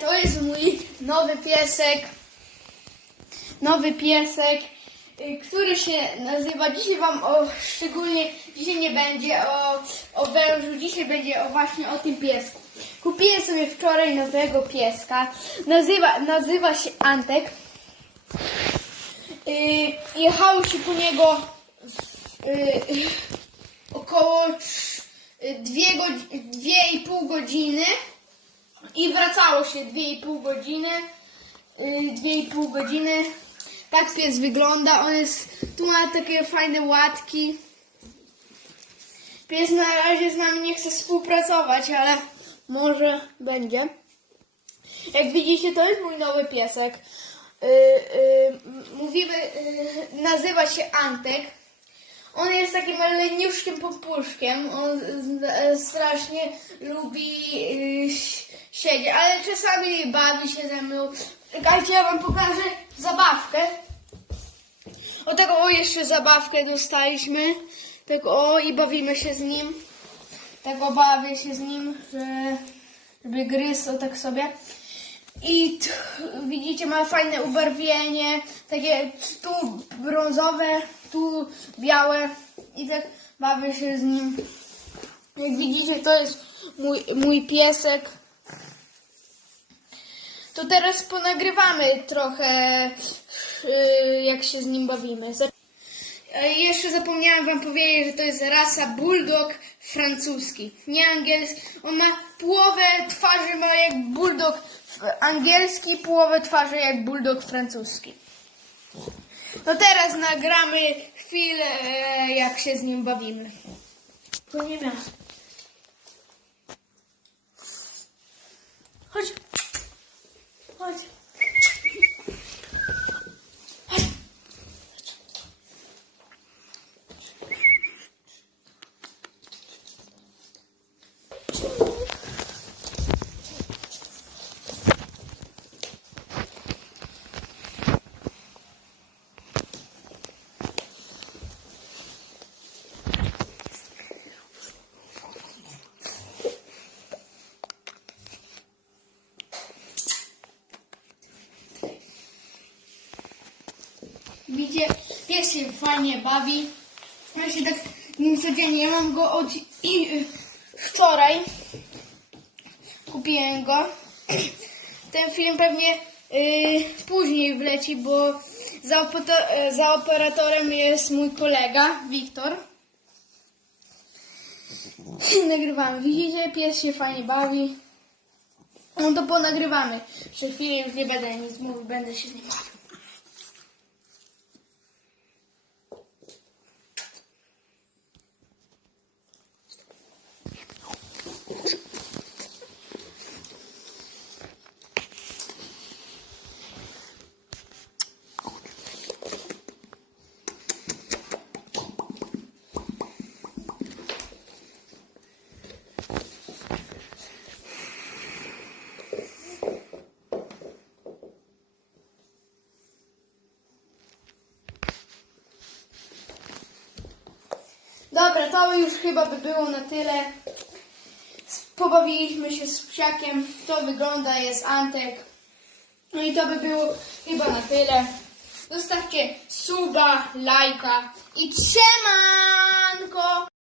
To jest mój nowy piesek. Nowy piesek, y, który się nazywa. Dzisiaj Wam o szczególnie, dzisiaj nie będzie o, o wężu, dzisiaj będzie o właśnie o tym piesku. Kupiłem sobie wczoraj nowego pieska. Nazywa, nazywa się Antek. Y, jechało się po niego y, około trz- y, godziny i wracało się dwie i pół godziny. y, Dwie i pół godziny. Tak pies wygląda. On jest, tu ma takie fajne łatki. Pies na razie z nami nie chce współpracować, ale może będzie. Jak widzicie, to jest mój nowy piesek. Y, y, mówimy, y, nazywa się Antek. On jest takim leniuszkiem popuszkiem. On strasznie lubi siedzieć, ale czasami bawi się ze mną. Czekajcie, ja wam pokażę zabawkę. O tego o jeszcze zabawkę dostaliśmy. Tak o i bawimy się z nim. Tak o bawię się z nim, że żeby gryzł o tak sobie. I t, widzicie, ma fajne ubarwienie, takie tu brązowe, tu białe i tak bawię się z nim. Jak widzicie, to jest mój, mój piesek. To teraz ponagrywamy trochę, yy, jak się z nim bawimy. Jeszcze zapomniałam wam powiedzieć, że to jest rasa bulldog francuski, nie angielski. On ma połowę twarzy ma jak bulldog angielski, połowę twarzy jak bulldog francuski. No teraz nagramy chwilę, jak się z nim bawimy. To nie miał. Widzicie, pies się fajnie bawi. Ja się tak nim codziennie, ja mam go od i, wczoraj. Kupiłem go. Ten film pewnie y, później wleci, bo za, e, za operatorem jest mój kolega, Wiktor. Nagrywamy. Widzicie, pies się fajnie bawi. No to ponagrywamy. Przez chwilę już nie będę nic mówił, będę się z nim bawił. Dobra, to już chyba by było na tyle. Pobawiliśmy się z psiakiem. To wygląda, jest Antek. No i to by było chyba na tyle. Zostawcie suba, lajka i trzymanko!